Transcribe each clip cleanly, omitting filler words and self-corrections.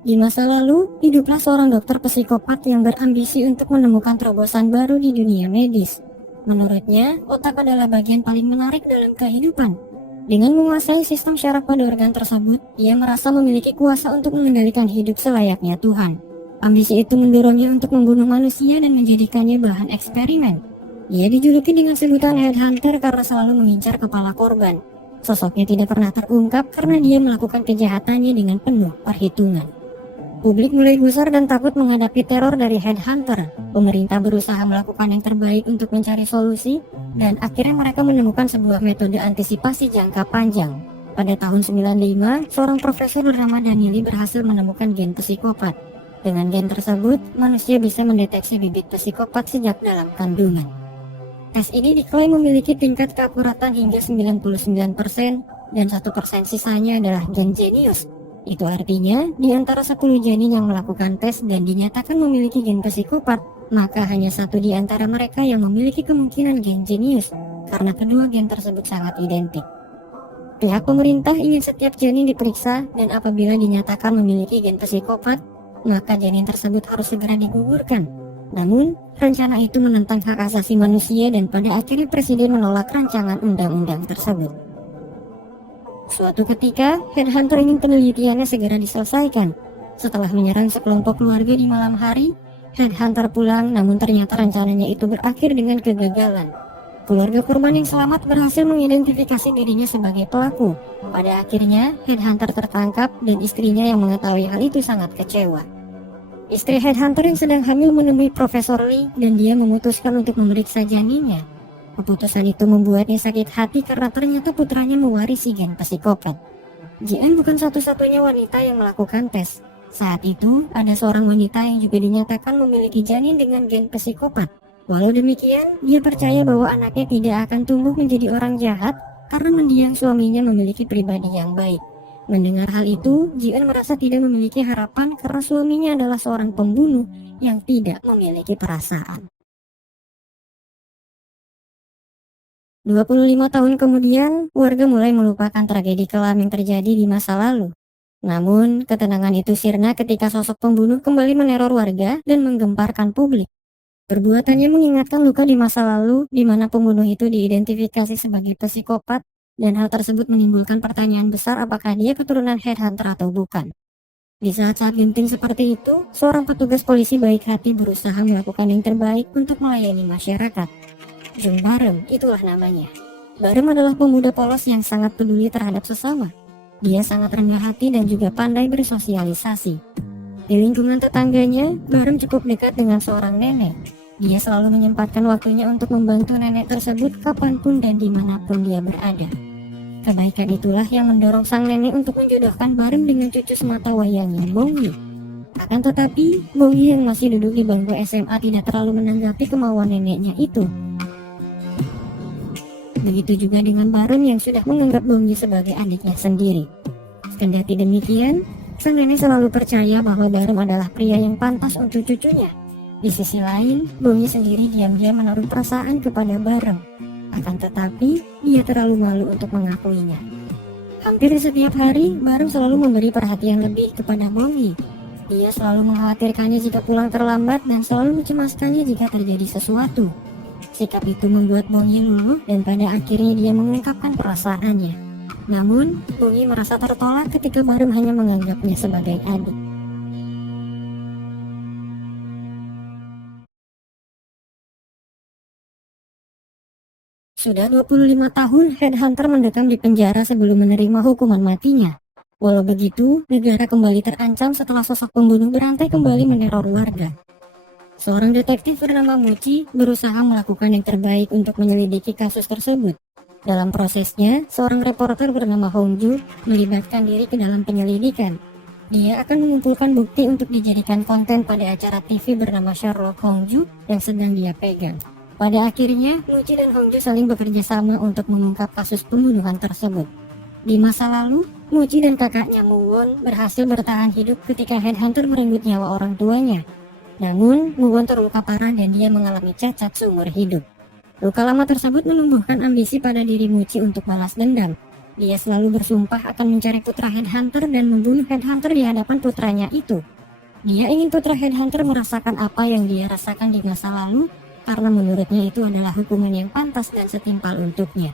Di masa lalu, hiduplah seorang dokter psikopat yang berambisi untuk menemukan terobosan baru di dunia medis. Menurutnya, otak adalah bagian paling menarik dalam kehidupan. Dengan menguasai sistem syaraf pada organ tersebut, ia merasa memiliki kuasa untuk mengendalikan hidup selayaknya Tuhan. Ambisi itu mendorongnya untuk membunuh manusia dan menjadikannya bahan eksperimen. Ia dijuluki dengan sebutan headhunter karena selalu mengincar kepala korban. Sosoknya tidak pernah terungkap karena dia melakukan kejahatannya dengan penuh perhitungan. Publik mulai gusar dan takut menghadapi teror dari headhunter. Pemerintah berusaha melakukan yang terbaik untuk mencari solusi, dan akhirnya mereka menemukan sebuah metode antisipasi jangka panjang. Pada tahun 95, seorang profesor bernama Danieli berhasil menemukan gen psikopat. Dengan gen tersebut, manusia bisa mendeteksi bibit psikopat sejak dalam kandungan. Tes ini diklaim memiliki tingkat keakuratan hingga 99%, dan 1% sisanya adalah gen jenius. Itu artinya, di antara 10 janin yang melakukan tes dan dinyatakan memiliki gen psikopat, maka hanya satu di antara mereka yang memiliki kemungkinan gen jenius, karena kedua gen tersebut sangat identik. Pihak pemerintah ingin setiap janin diperiksa, dan apabila dinyatakan memiliki gen psikopat, maka janin tersebut harus segera digugurkan. Namun, rencana itu menentang hak asasi manusia dan pada akhirnya Presiden menolak rancangan undang-undang tersebut. Suatu ketika, headhunter ingin penelitiannya segera diselesaikan. Setelah menyerang sekelompok keluarga di malam hari, headhunter pulang, namun ternyata rencananya itu berakhir dengan kegagalan. Keluarga korban yang selamat berhasil mengidentifikasi dirinya sebagai pelaku. Pada akhirnya, headhunter tertangkap dan istrinya yang mengetahui hal itu sangat kecewa. Istri headhunter yang sedang hamil menemui Profesor Lee dan dia memutuskan untuk memeriksa janinnya. Keputusan itu membuatnya sakit hati karena ternyata putranya mewarisi gen psikopat. Jian bukan satu-satunya wanita yang melakukan tes. Saat itu, ada seorang wanita yang juga dinyatakan memiliki janin dengan gen psikopat. Walau demikian, dia percaya bahwa anaknya tidak akan tumbuh menjadi orang jahat karena mendiang suaminya memiliki pribadi yang baik. Mendengar hal itu, Jian merasa tidak memiliki harapan karena suaminya adalah seorang pembunuh yang tidak memiliki perasaan. 25 tahun kemudian, warga mulai melupakan tragedi kelam yang terjadi di masa lalu. Namun, ketenangan itu sirna ketika sosok pembunuh kembali meneror warga dan menggemparkan publik. Perbuatannya mengingatkan luka di masa lalu, di mana pembunuh itu diidentifikasi sebagai psikopat, dan hal tersebut menimbulkan pertanyaan besar apakah dia keturunan headhunter atau bukan. Di saat-saat genting seperti itu, seorang petugas polisi baik hati berusaha melakukan yang terbaik untuk melayani masyarakat. Jung Barem, itulah namanya. Barem adalah pemuda polos yang sangat peduli terhadap sesama. Dia sangat rendah hati dan juga pandai bersosialisasi. Di lingkungan tetangganya, Barem cukup dekat dengan seorang nenek. Dia selalu menyempatkan waktunya untuk membantu nenek tersebut kapanpun dan dimanapun dia berada. Kebaikan itulah yang mendorong sang nenek untuk menjodohkan Barem dengan cucu semata wayangnya, Bongi. Akan tetapi, Bongi yang masih duduk di bangku SMA tidak terlalu menanggapi kemauan neneknya itu. Begitu juga dengan Barem yang sudah menganggap Bongi sebagai adiknya sendiri. Kendati demikian, sang nenek selalu percaya bahwa Barem adalah pria yang pantas untuk cucunya. Di sisi lain, Bongi sendiri diam-diam menaruh perasaan kepada Barem. Akan tetapi, ia terlalu malu untuk mengakuinya. Hampir setiap hari, Barem selalu memberi perhatian lebih kepada Bongi. Dia selalu mengkhawatirkannya jika pulang terlambat dan selalu mencemaskannya jika terjadi sesuatu. Sikap itu membuat Bongi luluh dan pada akhirnya dia mengungkapkan perasaannya. Namun, Bongi merasa tertolak ketika Barem hanya menganggapnya sebagai adik. Sudah 25 tahun, headhunter mendekam di penjara sebelum menerima hukuman matinya. Walau begitu, negara kembali terancam setelah sosok pembunuh berantai kembali meneror warga. Seorang detektif bernama Muchi berusaha melakukan yang terbaik untuk menyelidiki kasus tersebut. Dalam prosesnya, seorang reporter bernama Hongju melibatkan diri ke dalam penyelidikan. Dia akan mengumpulkan bukti untuk dijadikan konten pada acara TV bernama Sherlock Hongju yang sedang dia pegang. Pada akhirnya, Muchi dan Hongju saling bekerja sama untuk mengungkap kasus pembunuhan tersebut. Di masa lalu, Muchi dan kakaknya Muwon berhasil bertahan hidup ketika headhunter merenggut nyawa orang tuanya. Namun, Muwon terluka parah dan dia mengalami cacat seumur hidup. Luka lama tersebut menumbuhkan ambisi pada diri Muchi untuk balas dendam. Dia selalu bersumpah akan mencari putra Headhunter dan membunuh Headhunter di hadapan putranya itu. Dia ingin putra Headhunter merasakan apa yang dia rasakan di masa lalu, karena menurutnya itu adalah hukuman yang pantas dan setimpal untuknya.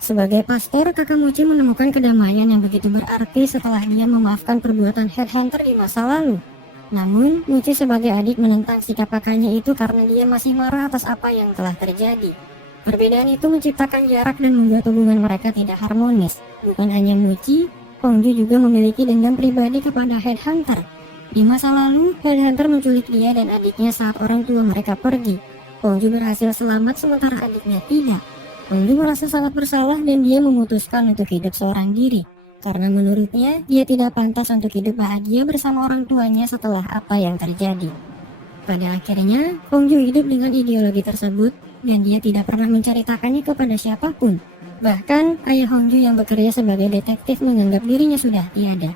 Sebagai pastor, kakak Mochi menemukan kedamaian yang begitu berarti setelah dia memaafkan perbuatan Headhunter di masa lalu. Namun, Mochi sebagai adik menentang sikap kakaknya itu karena dia masih marah atas apa yang telah terjadi. Perbedaan itu menciptakan jarak dan membuat hubungan mereka tidak harmonis. Bukan hanya Mochi, Hongju juga memiliki dendam pribadi kepada Headhunter. Di masa lalu, Headhunter menculik dia dan adiknya saat orang tua mereka pergi. Hongju berhasil selamat sementara adiknya tidak. Hongju merasa sangat bersalah dan dia memutuskan untuk hidup seorang diri. Karena menurutnya, dia tidak pantas untuk hidup bahagia bersama orang tuanya setelah apa yang terjadi. Pada akhirnya, Hongju hidup dengan ideologi tersebut dan dia tidak pernah menceritakannya kepada siapapun. Bahkan, ayah Hongju yang bekerja sebagai detektif menganggap dirinya sudah tiada.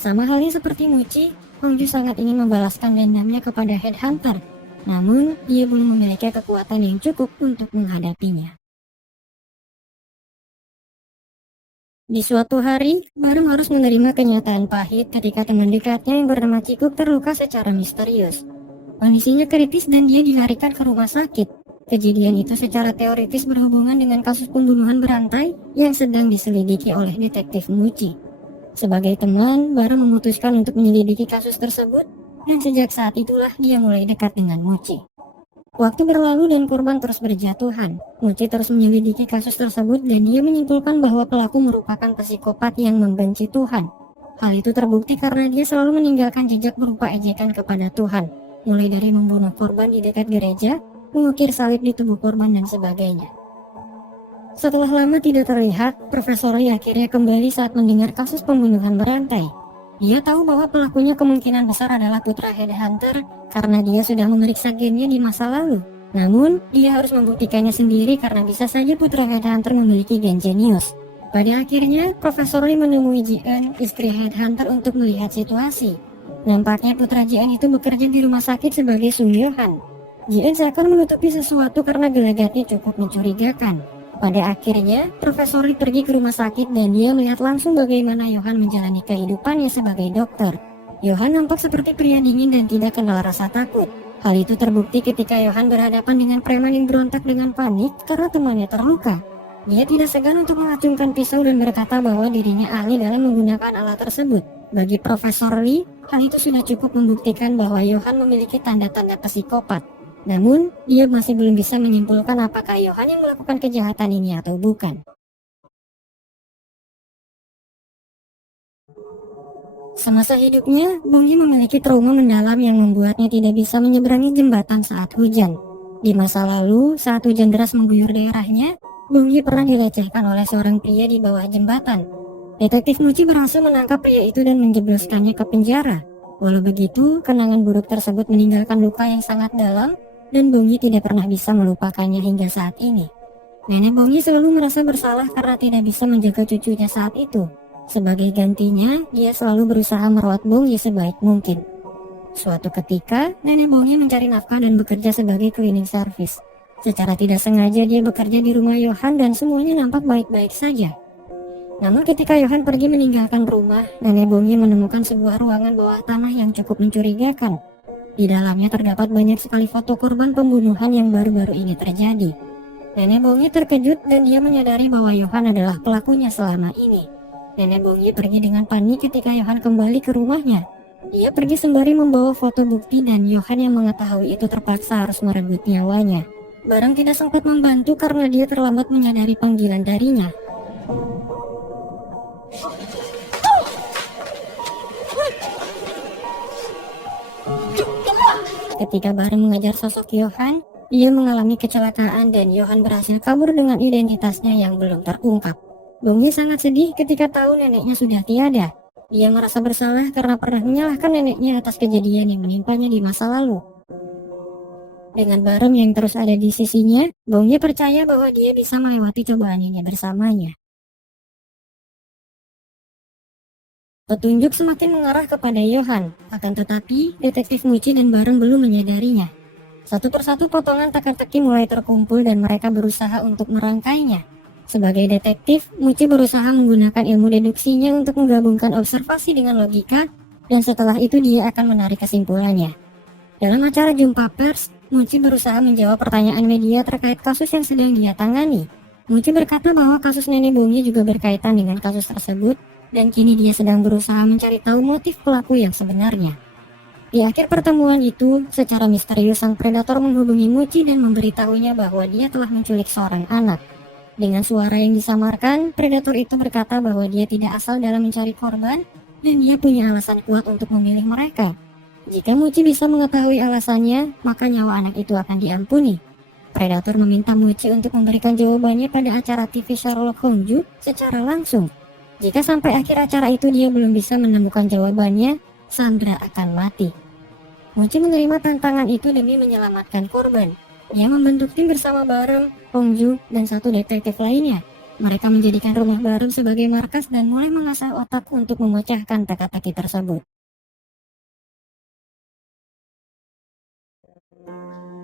Sama halnya seperti Mochi, Hongju sangat ingin membalaskan dendamnya kepada Headhunter. Namun, dia belum memiliki kekuatan yang cukup untuk menghadapinya. Di suatu hari, Barung harus menerima kenyataan pahit ketika teman dekatnya yang bernama Cikuk terluka secara misterius. Kondisinya kritis dan dia dilarikan ke rumah sakit. Kejadian itu secara teoritis berhubungan dengan kasus pembunuhan berantai yang sedang diselidiki oleh detektif Mochi. Sebagai teman, Barung memutuskan untuk menyelidiki kasus tersebut, dan sejak saat itulah dia mulai dekat dengan Mochi. Waktu berlalu dan korban terus berjatuhan. Mochi terus menyelidiki kasus tersebut dan dia menyimpulkan bahwa pelaku merupakan psikopat yang membenci Tuhan. Hal itu terbukti karena dia selalu meninggalkan jejak berupa ejekan kepada Tuhan, mulai dari membunuh korban di dekat gereja, mengukir salib di tubuh korban dan sebagainya. Setelah lama tidak terlihat, Profesor Lee akhirnya kembali saat mendengar kasus pembunuhan berantai. Dia tahu bahwa pelakunya kemungkinan besar adalah putra Headhunter karena dia sudah memeriksa gennya di masa lalu. Namun, dia harus membuktikannya sendiri karena bisa saja putra Headhunter memiliki gen jenius. Pada akhirnya, Profesor Lee menemui Ji-eun, istri Headhunter untuk melihat situasi. Nampaknya putra Ji-eun itu bekerja di rumah sakit sebagai Sung-yohan. Ji-eun seakan menutupi sesuatu karena gelagatnya cukup mencurigakan. Pada akhirnya, Profesor Lee pergi ke rumah sakit dan dia melihat langsung bagaimana Yohan menjalani kehidupannya sebagai dokter. Yohan nampak seperti pria dingin dan tidak kenal rasa takut. Hal itu terbukti ketika Yohan berhadapan dengan preman yang berontak dengan panik karena temannya terluka. Dia tidak segan untuk mengacungkan pisau dan berkata bahwa dirinya ahli dalam menggunakan alat tersebut. Bagi Profesor Lee, hal itu sudah cukup membuktikan bahwa Yohan memiliki tanda-tanda psikopat. Namun, dia masih belum bisa menyimpulkan apakah Yohan yang melakukan kejahatan ini atau bukan. Semasa hidupnya, Bungi memiliki trauma mendalam yang membuatnya tidak bisa menyeberangi jembatan saat hujan. Di masa lalu, saat hujan deras mengguyur daerahnya, Bungi pernah dilecehkan oleh seorang pria di bawah jembatan. Detektif Mochi berhasil menangkap pria itu dan menjebloskannya ke penjara. Walau begitu, kenangan buruk tersebut meninggalkan luka yang sangat dalam, dan Bungi tidak pernah bisa melupakannya hingga saat ini. Nenek Bungi selalu merasa bersalah karena tidak bisa menjaga cucunya saat itu. Sebagai gantinya, dia selalu berusaha merawat Bungi sebaik mungkin. Suatu ketika, Nenek Bungi mencari nafkah dan bekerja sebagai cleaning service. Secara tidak sengaja dia bekerja di rumah Yohan dan semuanya nampak baik-baik saja. Namun ketika Yohan pergi meninggalkan rumah, Nenek Bungi menemukan sebuah ruangan bawah tanah yang cukup mencurigakan. Di dalamnya terdapat banyak sekali foto korban pembunuhan yang baru-baru ini terjadi. Nenek Bungi terkejut dan dia menyadari bahwa Yohan adalah pelakunya selama ini. Nenek Bungi pergi dengan panik ketika Yohan kembali ke rumahnya. Dia pergi sembari membawa foto bukti dan Yohan yang mengetahui itu terpaksa harus merenggut nyawanya. Barang tidak sempat membantu karena dia terlambat menyadari panggilan darinya. Ketika Bareng mengejar sosok Yohan, dia mengalami kecelakaan dan Yohan berhasil kabur dengan identitasnya yang belum terungkap. Bungi sangat sedih ketika tahu neneknya sudah tiada. Dia merasa bersalah karena pernah menyalahkan neneknya atas kejadian yang menimpanya di masa lalu. Dengan Bareng yang terus ada di sisinya, Bungi percaya bahwa dia bisa melewati cobaan ini bersamanya. Petunjuk semakin mengarah kepada Yohan, akan tetapi detektif Mochi dan Bareng belum menyadarinya. Satu persatu potongan teka-teki mulai terkumpul dan mereka berusaha untuk merangkainya. Sebagai detektif, Muci berusaha menggunakan ilmu deduksinya untuk menggabungkan observasi dengan logika, dan setelah itu dia akan menarik kesimpulannya. Dalam acara jumpa pers, Muci berusaha menjawab pertanyaan media terkait kasus yang sedang dia tangani. Muci berkata bahwa kasus nenek Bongi juga berkaitan dengan kasus tersebut, dan kini dia sedang berusaha mencari tahu motif pelaku yang sebenarnya. Di akhir pertemuan itu, secara misterius sang predator menghubungi Muci dan memberitahunya bahwa dia telah menculik seorang anak. Dengan suara yang disamarkan, predator itu berkata bahwa dia tidak asal dalam mencari korban, dan dia punya alasan kuat untuk memilih mereka. Jika Muci bisa mengetahui alasannya, maka nyawa anak itu akan diampuni. Predator meminta Muci untuk memberikan jawabannya pada acara TV Sherlock Holmes secara langsung. Jika sampai akhir acara itu dia belum bisa menemukan jawabannya, Sandra akan mati. Muci menerima tantangan itu demi menyelamatkan korban. Dia membentuk tim bersama Barem, Hongju, dan satu detektif lainnya. Mereka menjadikan rumah Barem sebagai markas dan mulai mengasah otak untuk memecahkan teka-teki tersebut.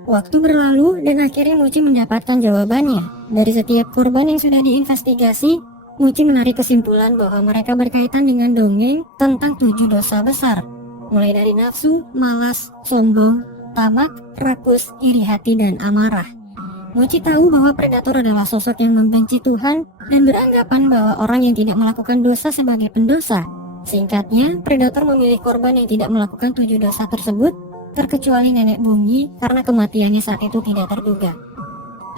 Waktu berlalu dan akhirnya Muci mendapatkan jawabannya. Dari setiap korban yang sudah diinvestigasi, Muci menarik kesimpulan bahwa mereka berkaitan dengan dongeng tentang 7 dosa besar. Mulai dari nafsu, malas, sombong, tamak, rakus, iri hati, dan amarah. Muci tahu bahwa predator adalah sosok yang membenci Tuhan dan beranggapan bahwa orang yang tidak melakukan dosa sebagai pendosa. Singkatnya, predator memilih korban yang tidak melakukan 7 dosa tersebut, terkecuali nenek Bongi karena kematiannya saat itu tidak terduga.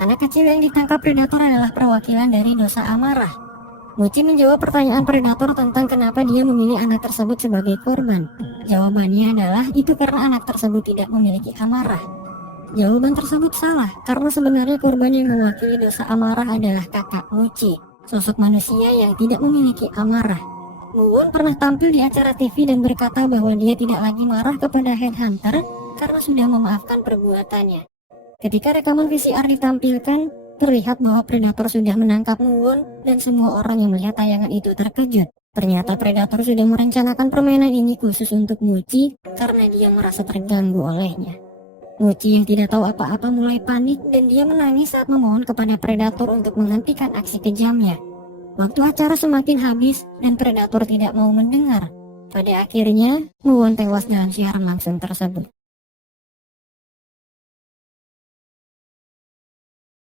Anak kecil yang ditangkap predator adalah perwakilan dari dosa amarah. Muci menjawab pertanyaan predator tentang kenapa dia memilih anak tersebut sebagai korban. Jawabannya adalah itu karena anak tersebut tidak memiliki amarah. Jawaban tersebut salah, karena sebenarnya korban yang mewakili dosa amarah adalah kakak Muci, sosok manusia yang tidak memiliki amarah. Muwon pernah tampil di acara TV dan berkata bahwa dia tidak lagi marah kepada headhunter karena sudah memaafkan perbuatannya. Ketika rekaman VCR ditampilkan, terlihat bahwa predator sudah menangkap Muwon dan semua orang yang melihat tayangan itu terkejut. Ternyata predator sudah merencanakan permainan ini khusus untuk Muci karena dia merasa terganggu olehnya. Muci yang tidak tahu apa-apa mulai panik dan dia menangis saat memohon kepada predator untuk menghentikan aksi kejamnya. Waktu acara semakin habis dan predator tidak mau mendengar. Pada akhirnya, Muwon tewas dalam siaran langsung tersebut.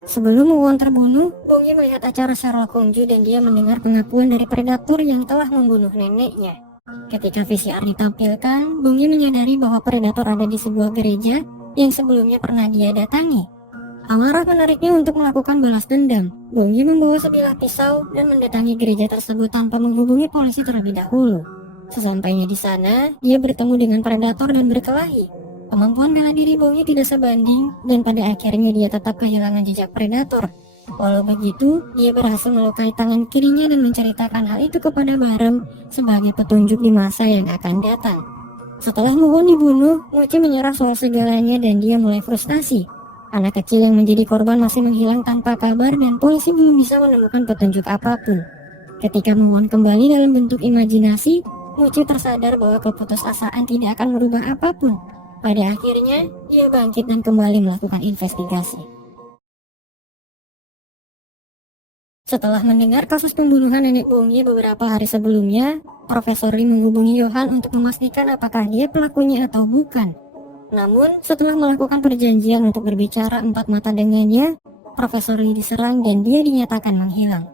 Sebelum Muwon terbunuh, Bongi melihat acara Sherlock Holmes dan dia mendengar pengakuan dari predator yang telah membunuh neneknya. Ketika VCR ditampilkan, Bongi menyadari bahwa predator ada di sebuah gereja yang sebelumnya pernah dia datangi. Amarah menariknya untuk melakukan balas dendam. Bongi membawa sebilah pisau dan mendatangi gereja tersebut tanpa menghubungi polisi terlebih dahulu. Sesampainya di sana, dia bertemu dengan predator dan berkelahi. Kemampuan bela diri Bongi tidak sebanding, dan pada akhirnya dia tetap kehilangan jejak predator. Walau begitu, dia berhasil melukai tangan kirinya dan menceritakan hal itu kepada Barem sebagai petunjuk di masa yang akan datang. Setelah Muwon dibunuh, Muci menyerah soal segalanya dan dia mulai frustasi. Anak kecil yang menjadi korban masih menghilang tanpa kabar dan polisi belum bisa menemukan petunjuk apapun. Ketika Muwon kembali dalam bentuk imajinasi, Muci tersadar bahwa keputusasaan tidak akan merubah apapun. Pada akhirnya, dia bangkit dan kembali melakukan investigasi. Setelah mendengar kasus pembunuhan nenek Bongi beberapa hari sebelumnya, Profesor Lee menghubungi Johan untuk memastikan apakah dia pelakunya atau bukan. Namun, setelah melakukan perjanjian untuk berbicara empat mata dengannya, Profesor Lee diserang dan dia dinyatakan menghilang.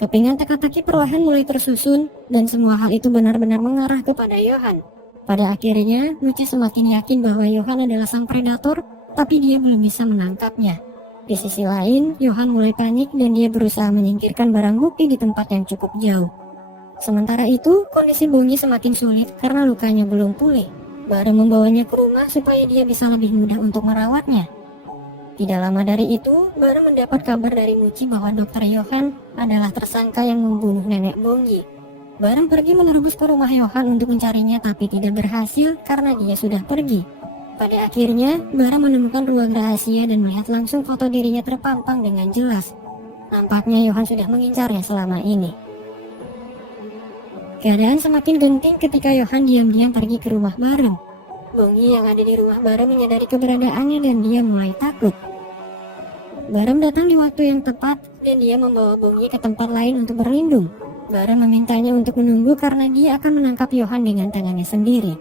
Kepingan teka-teki perlahan mulai tersusun, dan semua hal itu benar-benar mengarah kepada Johan. Pada akhirnya, Muci semakin yakin bahwa Johan adalah sang predator, tapi dia belum bisa menangkapnya. Di sisi lain, Johan mulai panik dan dia berusaha menyingkirkan barang bukti di tempat yang cukup jauh. Sementara itu, kondisi Bongi semakin sulit karena lukanya belum pulih. Barem membawanya ke rumah supaya dia bisa lebih mudah untuk merawatnya. Tidak lama dari itu, Barem mendapat kabar dari Muci bahwa Dr. Johan adalah tersangka yang membunuh nenek Bongi. Barem pergi menerobos ke rumah Johan untuk mencarinya tapi tidak berhasil karena dia sudah pergi. Pada akhirnya, Barem menemukan ruang rahasia dan melihat langsung foto dirinya terpampang dengan jelas. Nampaknya Johan sudah mengincarnya selama ini. Keadaan semakin genting ketika Johan diam-diam pergi ke rumah Barem. Bongi yang ada di rumah Barem menyadari keberadaannya dan dia mulai takut. Barem datang di waktu yang tepat dan dia membawa Bongi ke tempat lain untuk berlindung. Barem memintanya untuk menunggu karena dia akan menangkap Johan dengan tangannya sendiri.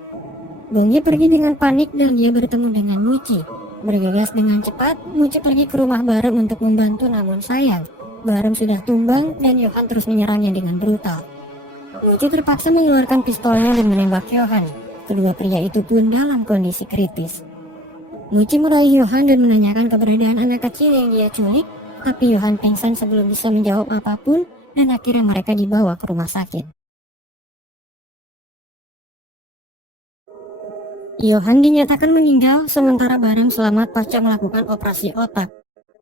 Bongi pergi dengan panik dan dia bertemu dengan Muci. Bergegas dengan cepat, Muci pergi ke rumah Barem untuk membantu, namun sayang, Barem sudah tumbang dan Johan terus menyerangnya dengan brutal. Muci terpaksa mengeluarkan pistolnya dan menembak Johan. Kedua pria itu pun dalam kondisi kritis. Muci meraih Johan dan menanyakan keberadaan anak kecil yang dia culik, tapi Johan pingsan sebelum bisa menjawab apapun dan akhirnya mereka dibawa ke rumah sakit. Johan dinyatakan meninggal sementara Barem selamat pasca melakukan operasi otak.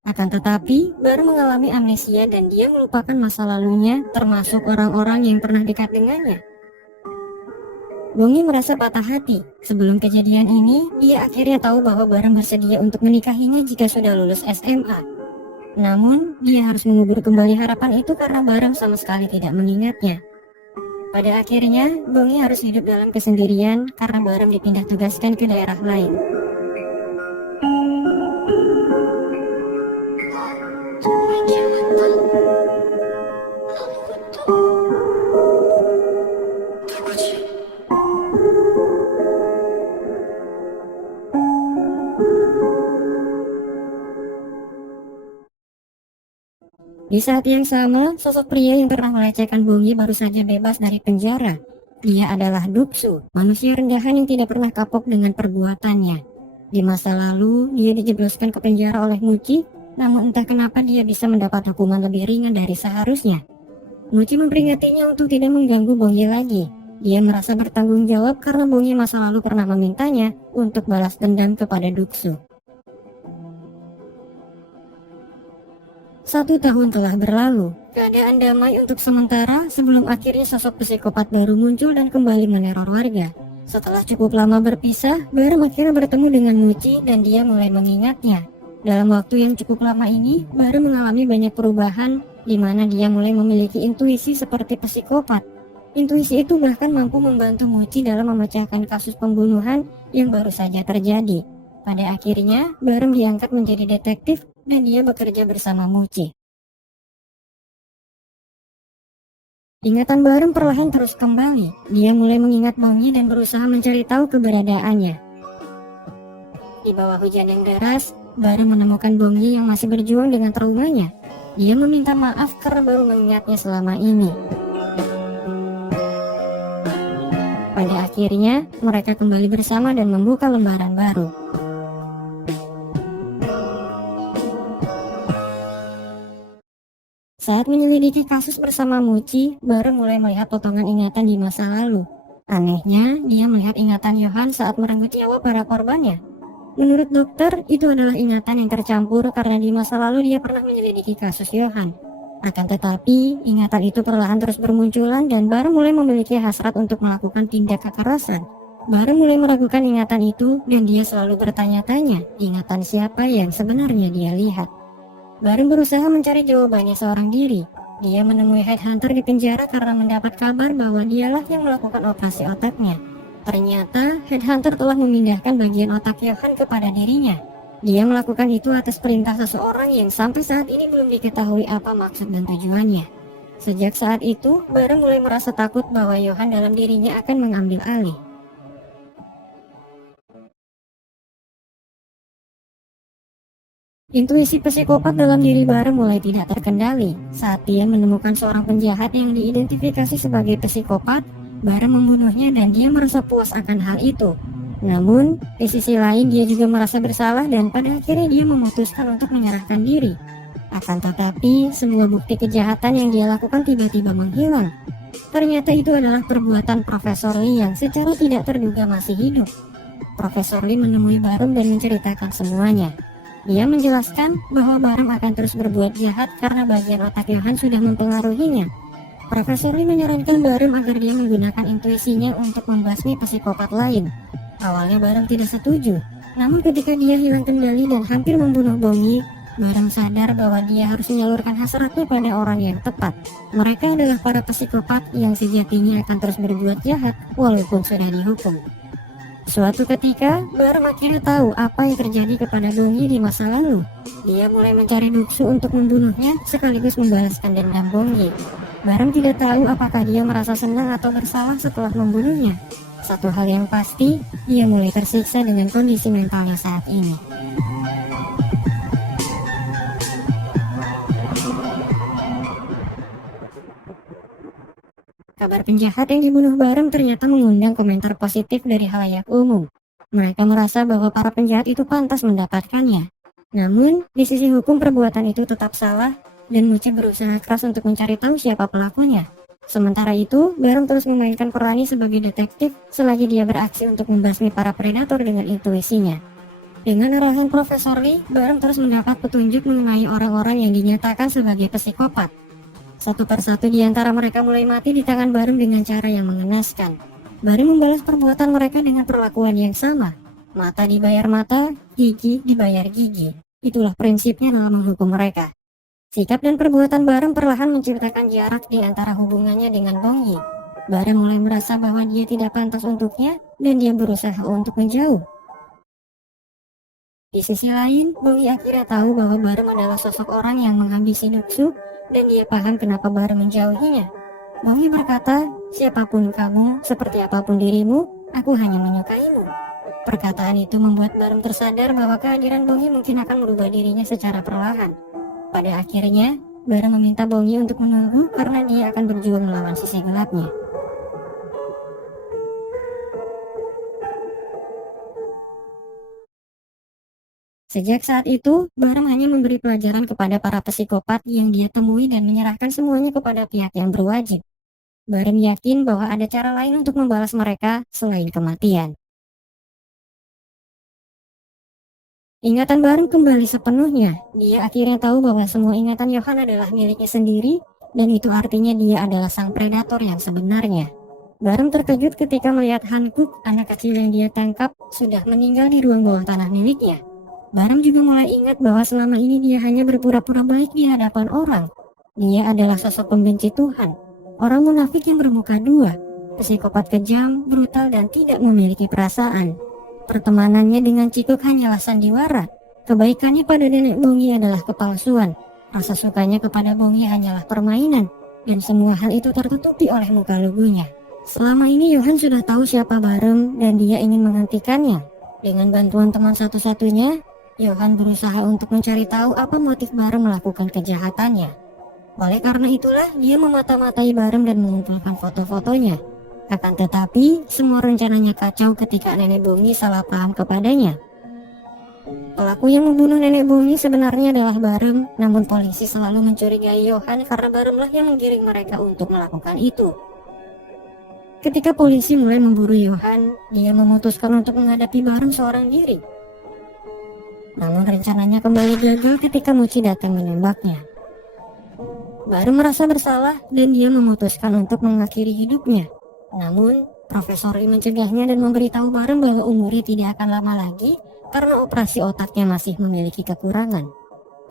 Akan tetapi, Barem mengalami amnesia dan dia melupakan masa lalunya termasuk orang-orang yang pernah dekat dengannya. Bongi merasa patah hati. Sebelum kejadian ini, dia akhirnya tahu bahwa Barem bersedia untuk menikahinya jika sudah lulus SMA. Namun, dia harus mengubur kembali harapan itu karena Barem sama sekali tidak mengingatnya. Pada akhirnya, Bongi harus hidup dalam kesendirian karena Barem dipindah tugaskan ke daerah lain. Di saat yang sama, sosok pria yang pernah melecehkan Bongi baru saja bebas dari penjara. Dia adalah Duksu, manusia rendahan yang tidak pernah kapok dengan perbuatannya. Di masa lalu, dia dijebloskan ke penjara oleh Muci, namun entah kenapa dia bisa mendapat hukuman lebih ringan dari seharusnya. Muci memperingatinya untuk tidak mengganggu Bongi lagi. Dia merasa bertanggung jawab karena Bongi masa lalu pernah memintanya untuk balas dendam kepada Duksu. 1 tahun telah berlalu, keadaan damai untuk sementara sebelum akhirnya sosok psikopat baru muncul dan kembali meneror warga. Setelah cukup lama berpisah, Barem akhirnya bertemu dengan Muci dan dia mulai mengingatnya. Dalam waktu yang cukup lama ini, Barem mengalami banyak perubahan, di mana dia mulai memiliki intuisi seperti psikopat. Intuisi itu bahkan mampu membantu Muci dalam memecahkan kasus pembunuhan yang baru saja terjadi. Pada akhirnya, Barem diangkat menjadi detektif dan dia bekerja bersama Muci. Ingatan Barem perlahan terus kembali. Dia mulai mengingat Bongi dan berusaha mencari tahu keberadaannya. Di bawah hujan yang deras, Barem menemukan Bongi yang masih berjuang dengan traumanya. Dia meminta maaf karena baru mengingatnya selama ini. Pada akhirnya, mereka kembali bersama dan membuka lembaran baru. Saat menyelidiki kasus bersama Muci, Barem mulai melihat potongan ingatan di masa lalu. Anehnya, dia melihat ingatan Johan saat merenggut nyawa para korbannya. Menurut dokter, itu adalah ingatan yang tercampur karena di masa lalu dia pernah menyelidiki kasus Johan. Akan tetapi, ingatan itu perlahan terus bermunculan dan Barem mulai memiliki hasrat untuk melakukan tindak kekerasan. Barem mulai meragukan ingatan itu dan dia selalu bertanya-tanya, ingatan siapa yang sebenarnya dia lihat. Barem berusaha mencari jawabannya seorang diri. Dia menemui headhunter di penjara karena mendapat kabar bahwa dialah yang melakukan operasi otaknya. Ternyata, headhunter telah memindahkan bagian otak Johan kepada dirinya. Dia melakukan itu atas perintah seseorang yang sampai saat ini belum diketahui apa maksud dan tujuannya. Sejak saat itu, Barem mulai merasa takut bahwa Johan dalam dirinya akan mengambil alih. Intuisi psikopat dalam diri Barem mulai tidak terkendali. Saat dia menemukan seorang penjahat yang diidentifikasi sebagai psikopat, Barem membunuhnya dan dia merasa puas akan hal itu. Namun, di sisi lain dia juga merasa bersalah dan pada akhirnya dia memutuskan untuk menyerahkan diri. Akan tetapi, semua bukti kejahatan yang dia lakukan tiba-tiba menghilang. Ternyata itu adalah perbuatan Profesor Lee yang secara tidak terduga masih hidup. Profesor Lee menemui Barem dan menceritakan semuanya. Dia menjelaskan bahwa Barem akan terus berbuat jahat karena bagian otak Johan sudah mempengaruhinya. Profesor Lee menyarankan Barem agar dia menggunakan intuisinya untuk membasmi psikopat lain. Awalnya Barem tidak setuju, namun ketika dia hilang kendali dan hampir membunuh Bongi, Barem sadar bahwa dia harus menyalurkan hasratnya pada orang yang tepat. Mereka adalah para psikopat yang sejatinya akan terus berbuat jahat walaupun sudah dihukum. Suatu ketika, Barem akhirnya tahu apa yang terjadi kepada Bongi di masa lalu. Dia mulai mencari Duksu untuk membunuhnya sekaligus membalaskan dendam Bongi. Barem tidak tahu apakah dia merasa senang atau bersalah setelah membunuhnya. Satu hal yang pasti, dia mulai tersiksa dengan kondisi mentalnya saat ini. Kabar penjahat yang dibunuh Barem ternyata mengundang komentar positif dari halayak umum. Mereka merasa bahwa para penjahat itu pantas mendapatkannya. Namun, di sisi hukum perbuatan itu tetap salah, dan Muci berusaha keras untuk mencari tahu siapa pelakunya. Sementara itu, Barem terus memainkan perannya sebagai detektif selagi dia beraksi untuk membasmi para predator dengan intuisinya. Dengan arahan Profesor Lee, Barem terus mendapat petunjuk mengenai orang-orang yang dinyatakan sebagai psikopat. Satu persatu di antara mereka mulai mati di tangan Barem dengan cara yang mengenaskan. Barem membalas perbuatan mereka dengan perlakuan yang sama. Mata dibayar mata, gigi dibayar gigi. Itulah prinsipnya dalam menghukum mereka. Sikap dan perbuatan Barem perlahan menciptakan jarak di antara hubungannya dengan Bongi. Barem mulai merasa bahwa dia tidak pantas untuknya dan dia berusaha untuk menjauh. Di sisi lain, Bongi akhirnya tahu bahwa Barem adalah sosok orang yang menghabisi Duksu dan dia paham kenapa Barem menjauhinya. Bongi berkata, "Siapapun kamu, seperti apapun dirimu, aku hanya menyukaimu." Perkataan itu membuat Barem tersadar bahwa kehadiran Bongi mungkin akan merubah dirinya secara perlahan. Pada akhirnya, Barem meminta Bongi untuk menunggu karena dia akan berjuang melawan sisi gelapnya. Sejak saat itu, Barem hanya memberi pelajaran kepada para psikopat yang dia temui dan menyerahkan semuanya kepada pihak yang berwajib. Barem yakin bahwa ada cara lain untuk membalas mereka selain kematian. Ingatan Barem kembali sepenuhnya. Dia akhirnya tahu bahwa semua ingatan Johan adalah miliknya sendiri, dan itu artinya dia adalah sang predator yang sebenarnya. Barem terkejut ketika melihat Hankook, anak kecil yang dia tangkap, sudah meninggal di ruang bawah tanah miliknya. Barem juga mulai ingat bahwa selama ini dia hanya berpura-pura baik di hadapan orang. Dia adalah sosok pembenci Tuhan, orang munafik yang bermuka dua, psikopat kejam, brutal, dan tidak memiliki perasaan. Pertemanannya dengan Cikuk hanyalah sandiwara. Kebaikannya pada nenek Bongi adalah kepalsuan. Rasa sukanya kepada Bongi hanyalah permainan. Dan semua hal itu tertutupi oleh muka lugunya. Selama ini Johan sudah tahu siapa Barem dan dia ingin menghentikannya. Dengan bantuan teman satu-satunya, Johan berusaha untuk mencari tahu apa motif Barem melakukan kejahatannya. Oleh karena itulah, dia memata-matai Barem dan mengumpulkan foto-fotonya. Akan tetapi, semua rencananya kacau ketika nenek Bongi salah paham kepadanya. Pelaku yang membunuh nenek Bongi sebenarnya adalah Barem, namun polisi selalu mencurigai Johan karena Baremlah yang menggiring mereka untuk melakukan itu. Ketika polisi mulai memburu Johan, dia memutuskan untuk menghadapi Barem seorang diri. Namun rencananya kembali gagal ketika Muci datang menembaknya. Barem merasa bersalah dan dia memutuskan untuk mengakhiri hidupnya. Namun, Profesor Lee mencegahnya dan memberitahu Barem bahwa umurnya tidak akan lama lagi karena operasi otaknya masih memiliki kekurangan.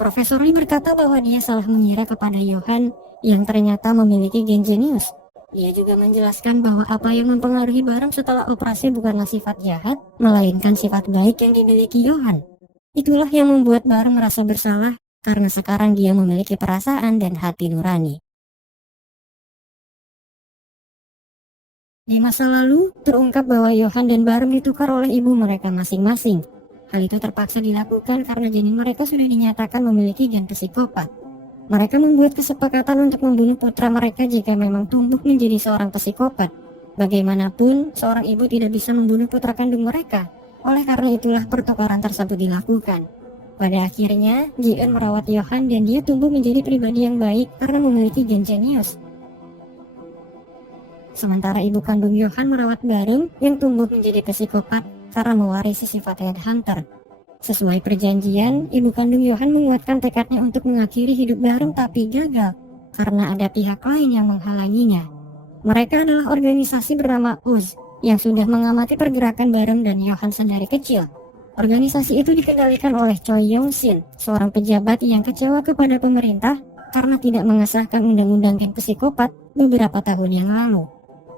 Profesor Lee berkata bahwa dia salah mengira kepada Johan yang ternyata memiliki gen jenius. Dia juga menjelaskan bahwa apa yang mempengaruhi Barem setelah operasi bukanlah sifat jahat, melainkan sifat baik yang dimiliki Johan. Itulah yang membuat Barem merasa bersalah karena sekarang dia memiliki perasaan dan hati nurani. Di masa lalu, terungkap bahwa Johan dan Barem ditukar oleh ibu mereka masing-masing. Hal itu terpaksa dilakukan karena janin mereka sudah dinyatakan memiliki gen psikopat. Mereka membuat kesepakatan untuk membunuh putra mereka jika memang tumbuh menjadi seorang psikopat. Bagaimanapun, seorang ibu tidak bisa membunuh putra kandung mereka. Oleh karena itulah pertukaran tersebut dilakukan. Pada akhirnya, Ji-eun merawat Johan dan dia tumbuh menjadi pribadi yang baik karena memiliki gen jenius. Sementara ibu kandung Johan merawat Barem yang tumbuh menjadi psikopat karena mewarisi sifat headhunter. Sesuai perjanjian, ibu kandung Johan menguatkan tekadnya untuk mengakhiri hidup Barem tapi gagal karena ada pihak lain yang menghalanginya. Mereka adalah organisasi bernama Uz yang sudah mengamati pergerakan Barem dan Johan sedari kecil. Organisasi itu dikendalikan oleh Choi Yong-shin, seorang pejabat yang kecewa kepada pemerintah karena tidak mengesahkan undang-undang gen psikopat beberapa tahun yang lalu.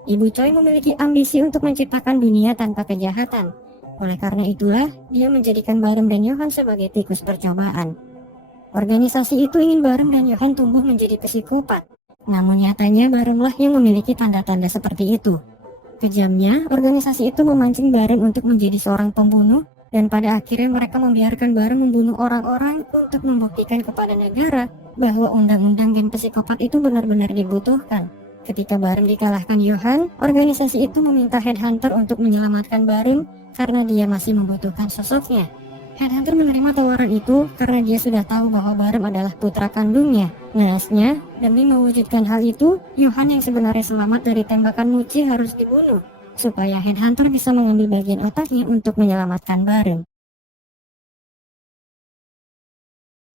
Ibu Choi memiliki ambisi untuk menciptakan dunia tanpa kejahatan. Oleh karena itulah, dia menjadikan Barem dan Johan sebagai tikus percobaan. Organisasi itu ingin Barem dan Johan tumbuh menjadi psikopat. Namun nyatanya Baremlah yang memiliki tanda-tanda seperti itu. Kejamnya, organisasi itu memancing Barem untuk menjadi seorang pembunuh, dan pada akhirnya mereka membiarkan Barem membunuh orang-orang untuk membuktikan kepada negara bahwa undang-undang gen psikopat itu benar-benar dibutuhkan. Ketika Barem dikalahkan Johan, organisasi itu meminta Headhunter untuk menyelamatkan Barem karena dia masih membutuhkan sosoknya. Headhunter menerima tawaran itu karena dia sudah tahu bahwa Barem adalah putra kandungnya. Naasnya, demi mewujudkan hal itu, Johan yang sebenarnya selamat dari tembakan Muci harus dibunuh, supaya Headhunter bisa mengambil bagian otaknya untuk menyelamatkan Barem.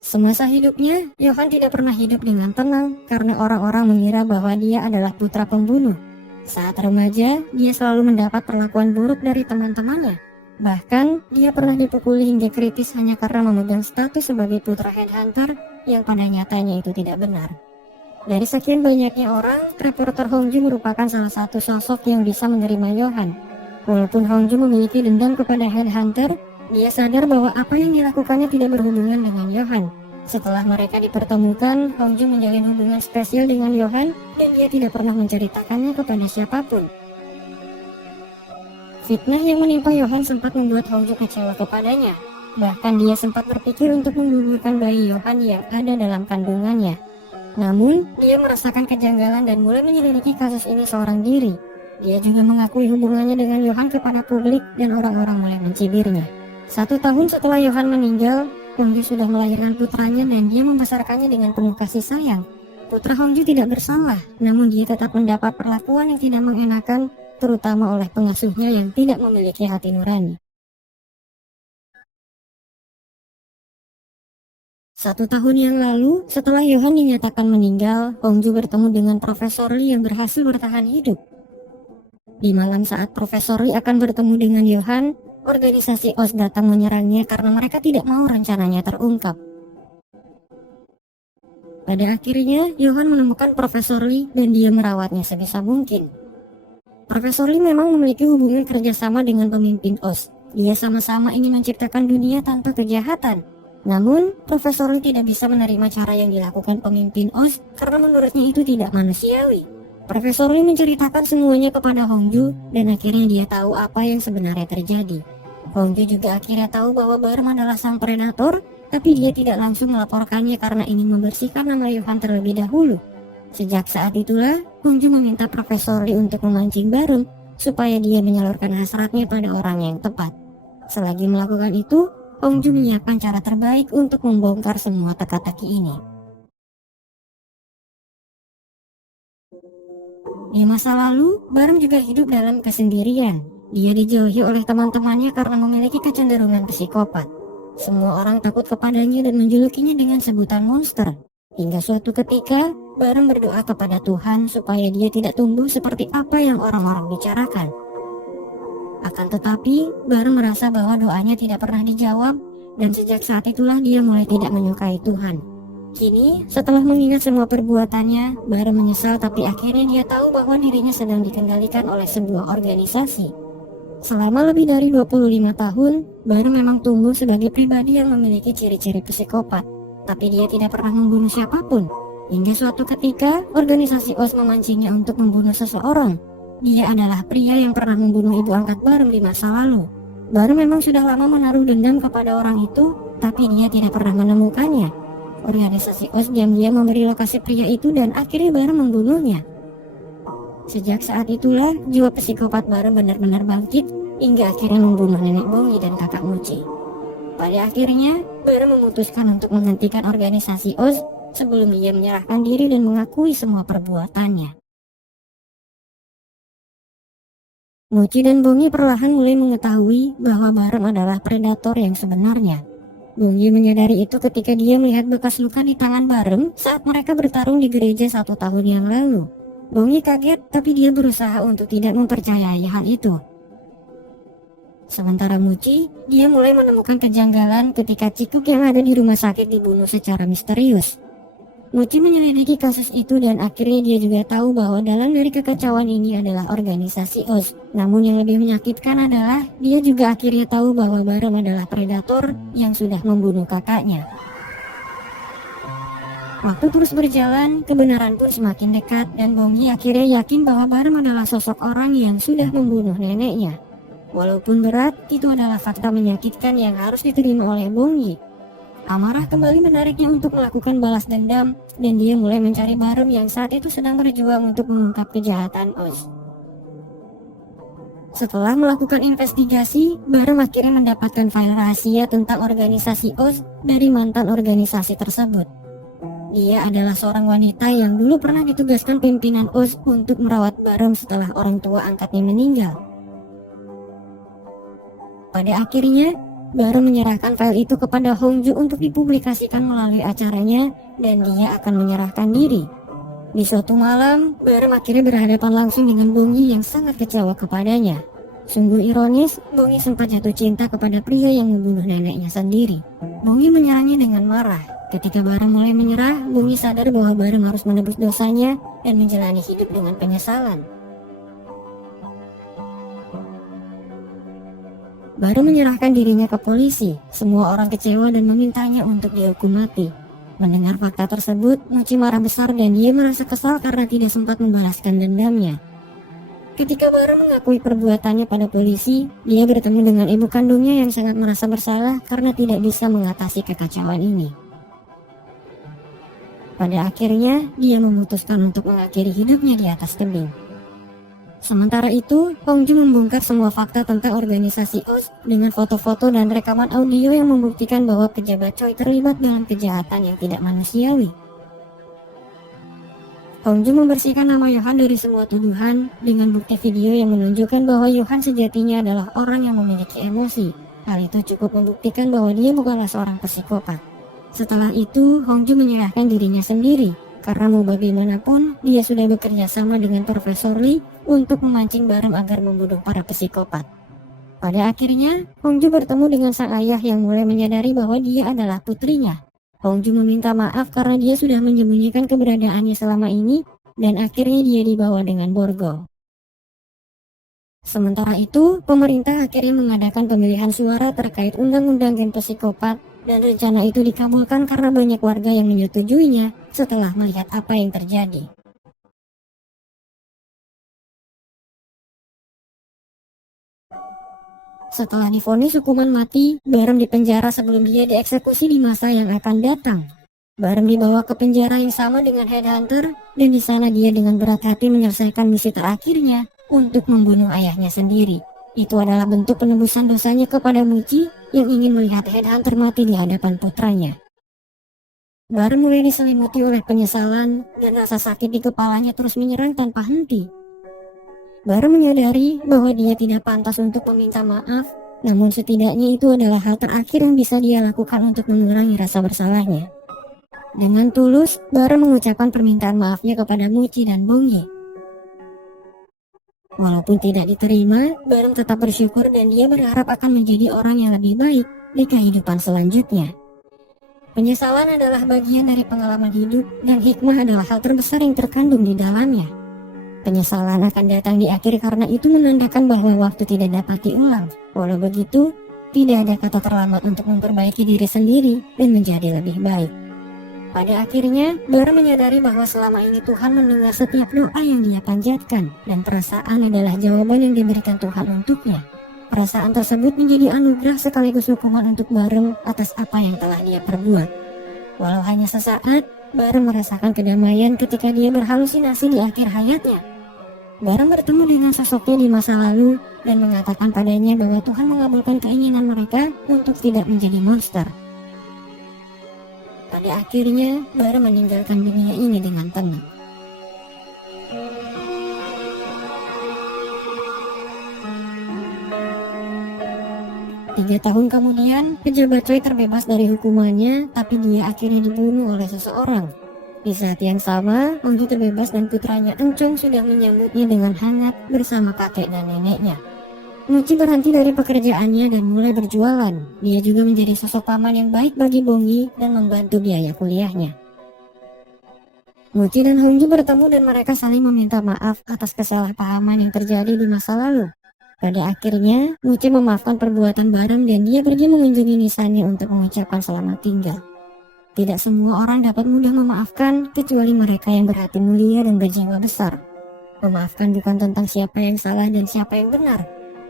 Semasa hidupnya, Johan tidak pernah hidup dengan tenang karena orang-orang mengira bahwa dia adalah putra pembunuh. Saat remaja, dia selalu mendapat perlakuan buruk dari teman-temannya. Bahkan, dia pernah dipukuli hingga kritis hanya karena memegang status sebagai putra Headhunter yang pada nyatanya itu tidak benar. Dari sekian banyaknya orang, reporter Hongju merupakan salah satu sosok yang bisa menerima Johan. Walaupun Hongju memiliki dendam kepada Headhunter, dia sadar bahwa apa yang dilakukannya tidak berhubungan dengan Johan. Setelah mereka dipertemukan, Hongju menjalin hubungan spesial dengan Johan dan dia tidak pernah menceritakannya kepada siapapun. Fitnah yang menimpa Johan sempat membuat Hongju kecewa kepadanya. Bahkan dia sempat berpikir untuk menggugurkan bayi Johan yang ada dalam kandungannya. Namun, dia merasakan kejanggalan dan mulai menyelidiki kasus ini seorang diri. Dia juga mengakui hubungannya dengan Johan kepada publik dan orang-orang mulai mencibirnya. 1 tahun setelah Johan meninggal, Hongju sudah melahirkan putranya dan dia membesarkannya dengan penuh kasih sayang. Putra Hongju tidak bersalah, namun dia tetap mendapat perlakuan yang tidak mengenakan, terutama oleh pengasuhnya yang tidak memiliki hati nurani. 1 tahun yang lalu, setelah Johan dinyatakan meninggal, Hongju bertemu dengan Profesor Lee yang berhasil bertahan hidup. Di malam saat Profesor Lee akan bertemu dengan Johan, organisasi OS datang menyerangnya karena mereka tidak mau rencananya terungkap. Pada akhirnya, Johan menemukan Profesor Lee dan dia merawatnya sebisa mungkin. Profesor Lee memang memiliki hubungan kerjasama dengan pemimpin OS. Dia sama-sama ingin menciptakan dunia tanpa kejahatan. Namun, Profesor Lee tidak bisa menerima cara yang dilakukan pemimpin OS karena menurutnya itu tidak manusiawi. Profesor Lee menceritakan semuanya kepada Hongju dan akhirnya dia tahu apa yang sebenarnya terjadi. Hongju juga akhirnya tahu bahwa Barem adalah sang predator, tapi dia tidak langsung melaporkannya karena ingin membersihkan nama Johan terlebih dahulu. Sejak saat itulah, Hongju meminta Profesor Lee untuk memancing Barem supaya dia menyalurkan hasratnya pada orang yang tepat. Selagi melakukan itu, Hongju menyiapkan cara terbaik untuk membongkar semua teka-teki ini. Di masa lalu, Barem juga hidup dalam kesendirian. Dia dijauhi oleh teman-temannya karena memiliki kecenderungan psikopat. Semua orang takut kepadanya dan menjulukinya dengan sebutan monster. Hingga suatu ketika, Barem berdoa kepada Tuhan supaya dia tidak tumbuh seperti apa yang orang-orang bicarakan. Akan tetapi, Barem merasa bahwa doanya tidak pernah dijawab, dan sejak saat itulah dia mulai tidak menyukai Tuhan. Kini, setelah mengingat semua perbuatannya, Barem menyesal tapi akhirnya dia tahu bahwa dirinya sedang dikendalikan oleh sebuah organisasi. Selama lebih dari 25 tahun, Barem memang tumbuh sebagai pribadi yang memiliki ciri-ciri psikopat, tapi dia tidak pernah membunuh siapapun. Hingga suatu ketika, organisasi OS memancingnya untuk membunuh seseorang. Dia adalah pria yang pernah membunuh ibu angkat Barem di masa lalu. Barem memang sudah lama menaruh dendam kepada orang itu, tapi dia tidak pernah menemukannya. Organisasi OS diam-diam memberi lokasi pria itu dan akhirnya Barem membunuhnya. Sejak saat itulah, jiwa psikopat Barem benar-benar bangkit hingga akhirnya membunuh nenek Bongi dan kakak Muci. Pada akhirnya, Barem memutuskan untuk menghentikan organisasi OS sebelum dia menyerahkan diri dan mengakui semua perbuatannya. Muci dan Bongi perlahan mulai mengetahui bahwa Barem adalah predator yang sebenarnya. Bongi menyadari itu ketika dia melihat bekas luka di tangan Barem saat mereka bertarung di gereja 1 tahun yang lalu. Bongi kaget, tapi dia berusaha untuk tidak mempercayai hal itu. Sementara Muci, dia mulai menemukan kejanggalan ketika Cikuk yang ada di rumah sakit dibunuh secara misterius. Muci menyelidiki kasus itu dan akhirnya dia juga tahu bahwa dalam dari kekacauan ini adalah organisasi OS. Namun yang lebih menyakitkan adalah dia juga akhirnya tahu bahwa Barem adalah predator yang sudah membunuh kakaknya. Waktu terus berjalan, kebenaran pun semakin dekat dan Bongi akhirnya yakin bahwa Barem adalah sosok orang yang sudah membunuh neneknya. Walaupun berat, itu adalah fakta menyakitkan yang harus diterima oleh Bongi. Amarah kembali menariknya untuk melakukan balas dendam, dan dia mulai mencari Barem yang saat itu sedang berjuang untuk mengungkap kejahatan OS. Setelah melakukan investigasi, Barem akhirnya mendapatkan file rahasia tentang organisasi OS dari mantan organisasi tersebut. Dia adalah seorang wanita yang dulu pernah ditugaskan pimpinan OS untuk merawat Barem setelah orang tua angkatnya meninggal. Pada akhirnya, Barem menyerahkan file itu kepada Hongju untuk dipublikasikan melalui acaranya dan dia akan menyerahkan diri. Di suatu malam, Barem akhirnya berhadapan langsung dengan Bongi yang sangat kecewa kepadanya. Sungguh ironis, Bongi sempat jatuh cinta kepada pria yang membunuh neneknya sendiri. Bongi menyerangnya dengan marah. Ketika Barem mulai menyerah, Bongi sadar bahwa Barem harus menebus dosanya dan menjalani hidup dengan penyesalan. Baru menyerahkan dirinya ke polisi, semua orang kecewa dan memintanya untuk dihukum mati. Mendengar fakta tersebut, Muci marah besar dan dia merasa kesal karena tidak sempat membalaskan dendamnya. Ketika Barem mengakui perbuatannya pada polisi, dia bertemu dengan ibu kandungnya yang sangat merasa bersalah karena tidak bisa mengatasi kekacauan ini. Pada akhirnya, dia memutuskan untuk mengakhiri hidupnya di atas tebing. Sementara itu, Hongju membongkar semua fakta tentang organisasi OS dengan foto-foto dan rekaman audio yang membuktikan bahwa pejabat Choi terlibat dalam kejahatan yang tidak manusiawi. Hongju membersihkan nama Yohan dari semua tuduhan dengan bukti video yang menunjukkan bahwa Yohan sejatinya adalah orang yang memiliki emosi. Hal itu cukup membuktikan bahwa dia bukanlah seorang psikopat. Setelah itu, Hongju menyerahkan dirinya sendiri. Karena mau bagaimanapun, dia sudah bekerja sama dengan Profesor Lee untuk memancing Barem agar membunuh para psikopat. Pada akhirnya, Hongju bertemu dengan sang ayah yang mulai menyadari bahwa dia adalah putrinya. Hongju meminta maaf karena dia sudah menyembunyikan keberadaannya selama ini, dan akhirnya dia dibawa dengan borgol. Sementara itu, pemerintah akhirnya mengadakan pemilihan suara terkait undang-undang gen psikopat, dan rencana itu dikabulkan karena banyak warga yang menyetujuinya setelah melihat apa yang terjadi. Setelah divonis hukuman mati, Barem dipenjara sebelum dia dieksekusi di masa yang akan datang. Barem dibawa ke penjara yang sama dengan Headhunter, dan di sana dia dengan berat hati menyelesaikan misi terakhirnya untuk membunuh ayahnya sendiri. Itu adalah bentuk penebusan dosanya kepada Muci yang ingin melihat Headhunter mati di hadapan putranya. Barem mulai diselimuti oleh penyesalan dan rasa sakit di kepalanya terus menyerang tanpa henti. Barem menyadari bahwa dia tidak pantas untuk meminta maaf, namun setidaknya itu adalah hal terakhir yang bisa dia lakukan untuk mengurangi rasa bersalahnya. Dengan tulus, Barem mengucapkan permintaan maafnya kepada Muci dan Bongi. Walaupun tidak diterima, Barem tetap bersyukur dan dia berharap akan menjadi orang yang lebih baik di kehidupan selanjutnya. Penyesalan adalah bagian dari pengalaman hidup dan hikmah adalah hal terbesar yang terkandung di dalamnya. Penyesalan akan datang di akhir karena itu menandakan bahwa waktu tidak dapat diulang. Walau begitu, tidak ada kata terlambat untuk memperbaiki diri sendiri dan menjadi lebih baik. Pada akhirnya, Barem menyadari bahwa selama ini Tuhan mendengar setiap doa yang dia panjatkan, dan perasaan adalah jawaban yang diberikan Tuhan untuknya. Perasaan tersebut menjadi anugerah sekaligus hukuman untuk Barem atas apa yang telah dia perbuat. Walau hanya sesaat, Barem merasakan kedamaian ketika dia berhalusinasi di akhir hayatnya. Barem bertemu dengan sosoknya di masa lalu dan mengatakan padanya bahwa Tuhan mengabulkan keinginan mereka untuk tidak menjadi monster. Pada akhirnya, Barem meninggalkan dunia ini dengan tenang. Tiga tahun kemudian, pejabat Choi terbebas dari hukumannya, tapi dia akhirnya dibunuh oleh seseorang. Di saat yang sama, Hongju terbebas dan putranya Encong sudah menyambutnya dengan hangat bersama kakek dan neneknya. Muci berhenti dari pekerjaannya dan mulai berjualan. Dia juga menjadi sosok paman yang baik bagi Bongi dan membantu biaya kuliahnya. Muji dan Hongju bertemu dan mereka saling meminta maaf atas kesalahpahaman yang terjadi di masa lalu. Pada akhirnya, Muji memaafkan perbuatan Baram dan dia pergi mengunjungi Nisani untuk mengucapkan selamat tinggal. Tidak semua orang dapat mudah memaafkan, kecuali mereka yang berhati mulia dan berjiwa besar. Memaafkan bukan tentang siapa yang salah dan siapa yang benar.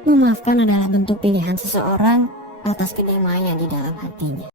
Memaafkan adalah bentuk pilihan seseorang atas kedamaian di dalam hatinya.